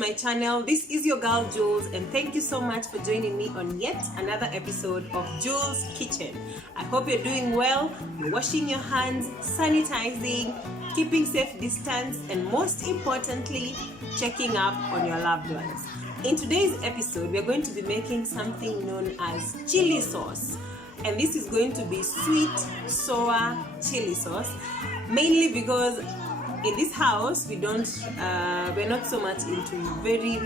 my channel. This is your girl Jules, and thank you so much for joining me on yet another episode of Jules Kitchen. I hope you're doing well, you're washing your hands, sanitizing, keeping safe distance, and most importantly, checking up on your loved ones. In today's episode, we're going to be making something known as chili sauce. And this is going to be sweet, sour chili sauce, mainly because in this house we're not so much into very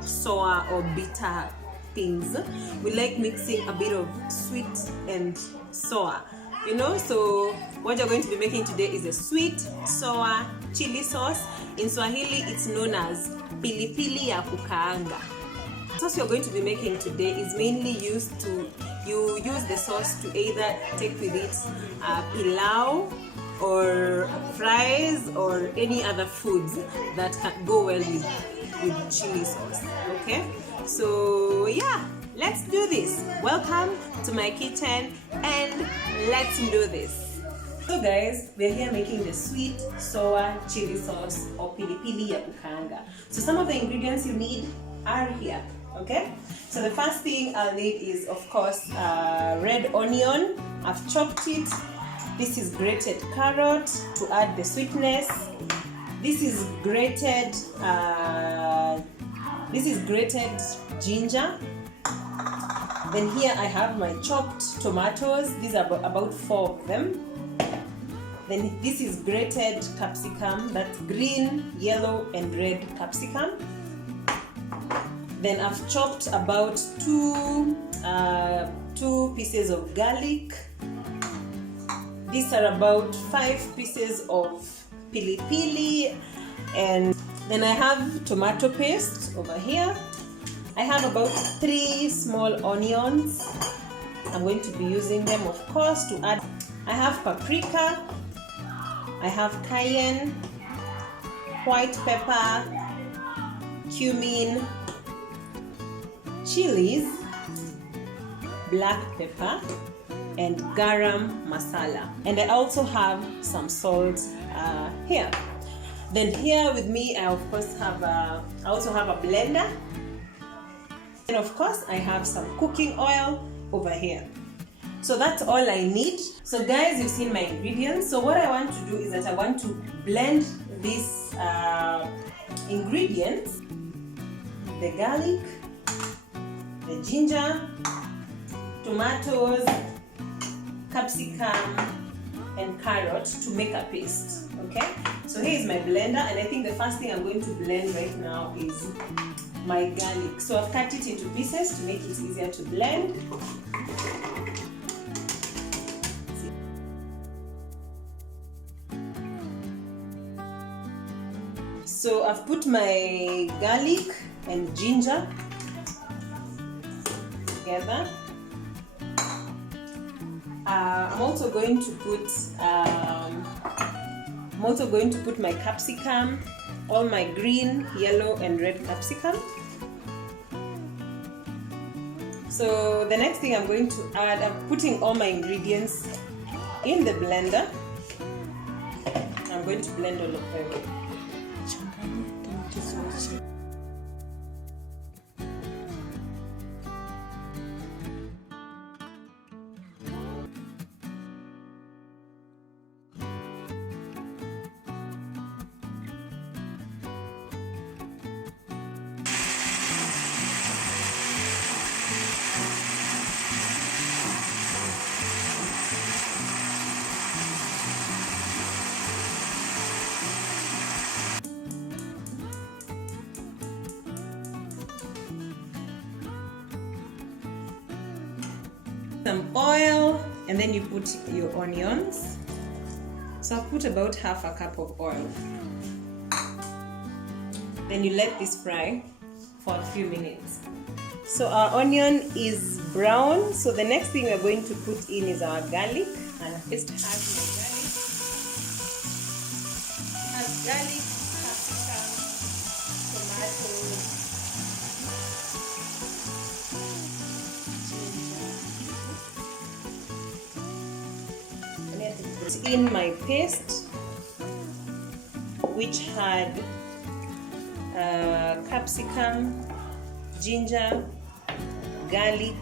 sour or bitter things. We like mixing a bit of sweet and sour, so what you're going to be making today is a sweet, sour chili sauce. In Swahili it's known as pilipili ya kukaanga. The sauce you're going to be making today is mainly used to, you use the sauce to either take with it pilau or fries or any other foods that can go well with chili sauce. Okay, so yeah, let's do this. Welcome to my kitchen and let's do this. So guys, we're here making the sweet sour chili sauce or pilipili ya kukaanga. So some of the ingredients you need are here. Okay, so the first thing I'll need is, of course, red onion. I've chopped it. This is grated carrot to add the sweetness. This is grated ginger. Then here I have my chopped tomatoes. These are about 4 of them. Then this is grated capsicum. That's green, yellow, and red capsicum. Then I've chopped about two pieces of garlic. These are about 5 pieces of pili-pili. And then I have tomato paste over here. I have about 3 small onions. I'm going to be using them, of course, to add. I have paprika. I have cayenne, white pepper, cumin, chilies, black pepper, and garam masala. And I also have some salt here. Then here with me, I of course have I also have a blender. And of course, I have some cooking oil over here. So that's all I need. So guys, you've seen my ingredients. So what I want to do is that I want to blend these ingredients, the garlic, the ginger, tomatoes, capsicum, and carrot to make a paste. Okay, so here is my blender, and I think the first thing I'm going to blend right now is my garlic. So I've cut it into pieces to make it easier to blend. So I've put my garlic and ginger together. I'm also going to put my capsicum, all my green, yellow, and red capsicum. So the next thing I'm going to add, I'm putting all my ingredients in the blender. I'm going to blend all of them. Some oil, and then you put your onions. So I've put about half a cup of oil. Then you let this fry for a few minutes. So our onion is brown. So the next thing we're going to put in is our garlic. And I first have my garlic, capsicum, tomatoes, in my paste, which had capsicum, ginger, garlic,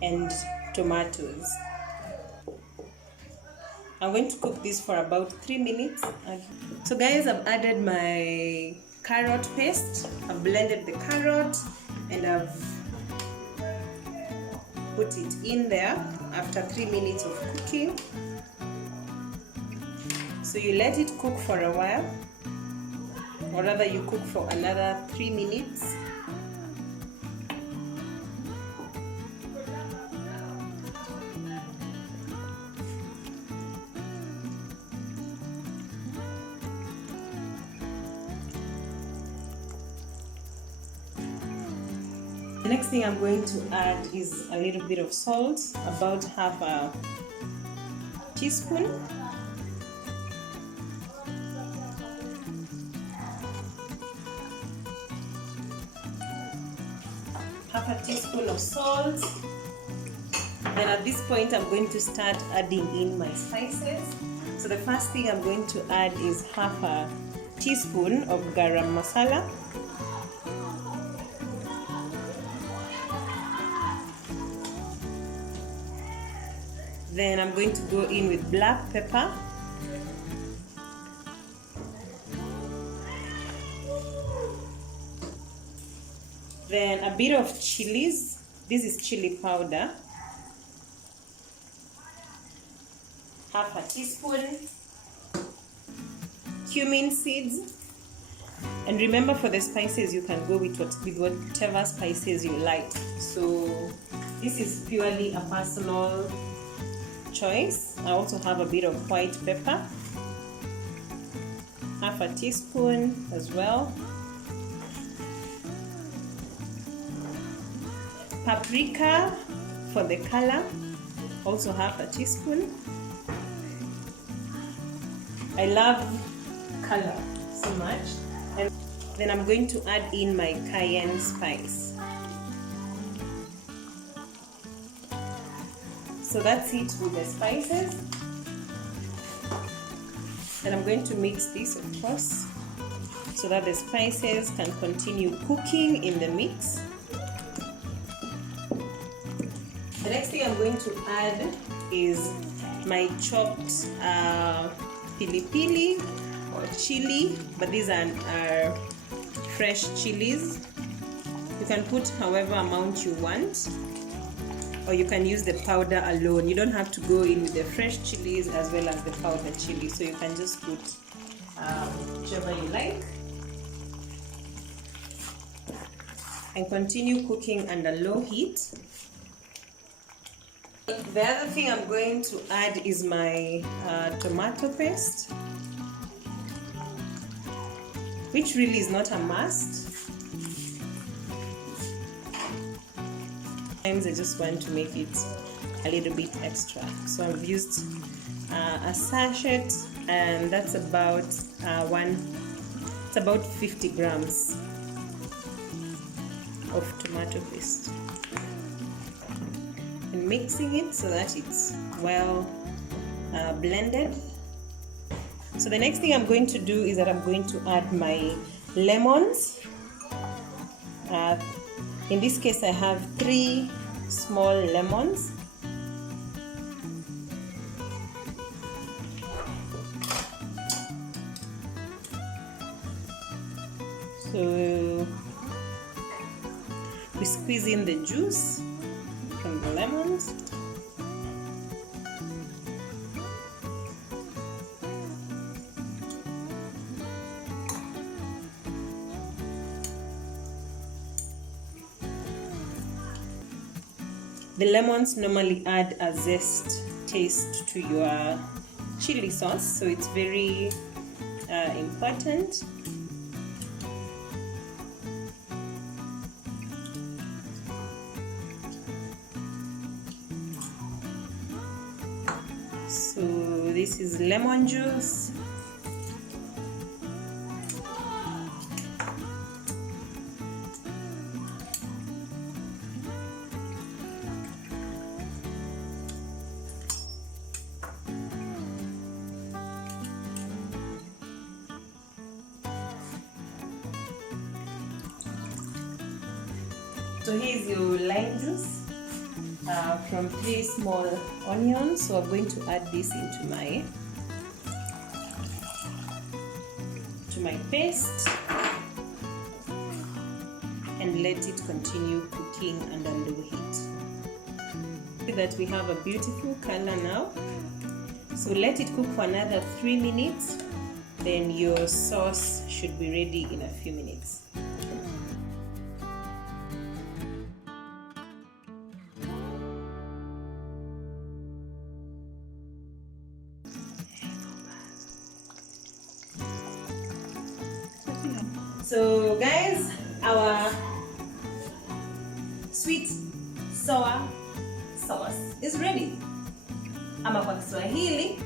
and tomatoes. I'm going to cook this for about 3 minutes. So guys, I've added my carrot paste. I've blended the carrot and I've put it in there after 3 minutes of cooking. So you let it cook for a while, or rather you cook for another 3 minutes. The next thing I'm going to add is a little bit of salt, about half a teaspoon. Half a teaspoon of salt. Then at this point I'm going to start adding in my spices. So the first thing I'm going to add is half a teaspoon of garam masala. Then I'm going to go in with black pepper. Then a bit of chilies. This is chili powder. Half a teaspoon. Cumin seeds. And remember, for the spices you can go with whatever spices you like. So this is purely a personal choice. I also have a bit of white pepper, half a teaspoon as well. Paprika for the color, also half a teaspoon. I love color so much. And then I'm going to add in my cayenne spice. So that's it with the spices. And I'm going to mix this, of course, so that the spices can continue cooking in the mix. The next thing I'm going to add is my chopped pili or chili, but these are fresh chilies. You can put however amount you want, or you can use the powder alone. You don't have to go in with the fresh chilies as well as the powder chili, so you can just put whichever you like and continue cooking under low heat. The other thing I'm going to add is my tomato paste, which really is not a must. I just want to make it a little bit extra, so I've used a sachet, and that's about it's about 50 grams of tomato paste, and mixing it so that it's well blended. So the next thing I'm going to do is that I'm going to add my lemons. In this case, I have 3 small lemons. So we squeeze in the juice from the lemons. The lemons normally add a zest taste to your chili sauce, so it's very important. So this is lemon juice. So here's your lime juice from 3 small onions. So I'm going to add this into my paste and let it continue cooking under low heat. See that we have a beautiful color now. So let it cook for another 3 minutes. Then your sauce should be ready in a few minutes. So guys, our sweet sour sauce is ready. Ama kwa Kiswahili,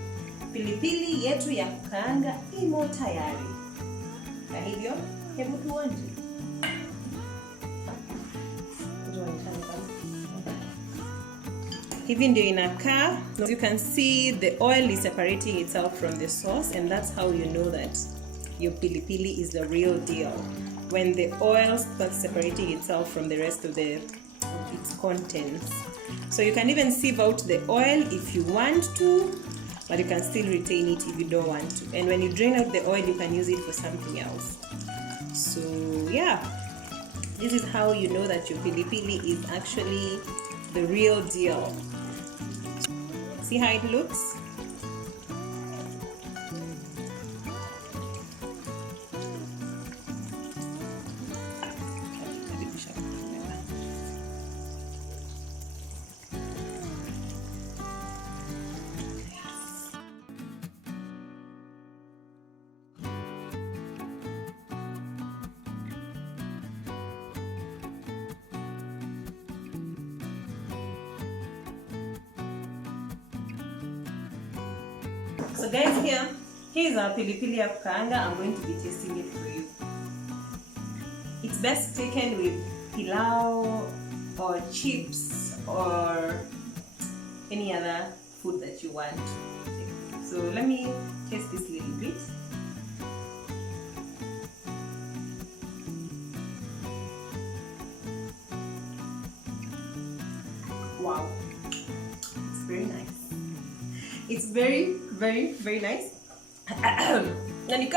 pilipili yetu ya kukaanga imo tayari. Kwa hivyo, hebu tuonje. Hivi ndio inakaa. As you can see, the oil is separating itself from the sauce, and that's how you know that your pilipili is the real deal. When the oil starts separating itself from the rest of its contents. So you can even sieve out the oil if you want to, but you can still retain it if you don't want to. And when you drain out the oil, you can use it for something else. So yeah, this is how you know that your pilipili is actually the real deal. See how it looks? So guys, here's our pilipili ya kukaanga. I'm going to be tasting it for you. It's best taken with pilau or chips or any other food that you want. So let me taste this little bit. Wow, it's very nice. It's very, very, very nice. Na ni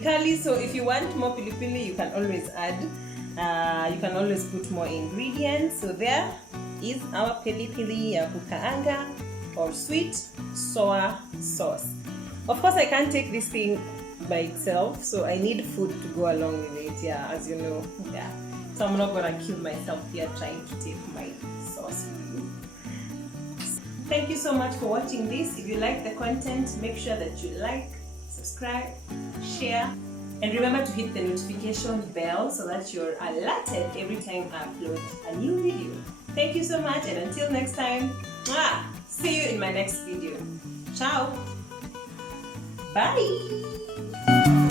kali, so if you want more pilipili, you can always add. You can always put more ingredients. So there is our pilipili ya kukaanga or sweet sour sauce. Of course, I can't take this thing by itself, so I need food to go along with it. Yeah, as you know. Yeah, so I'm not gonna kill myself here trying to take my sauce with you. Thank you so much for watching this. If you like the content, make sure that you like, subscribe, share, and remember to hit the notification bell so that you're alerted every time I upload a new video. Thank you so much, and until next time, see you in my next video. Ciao. Bye.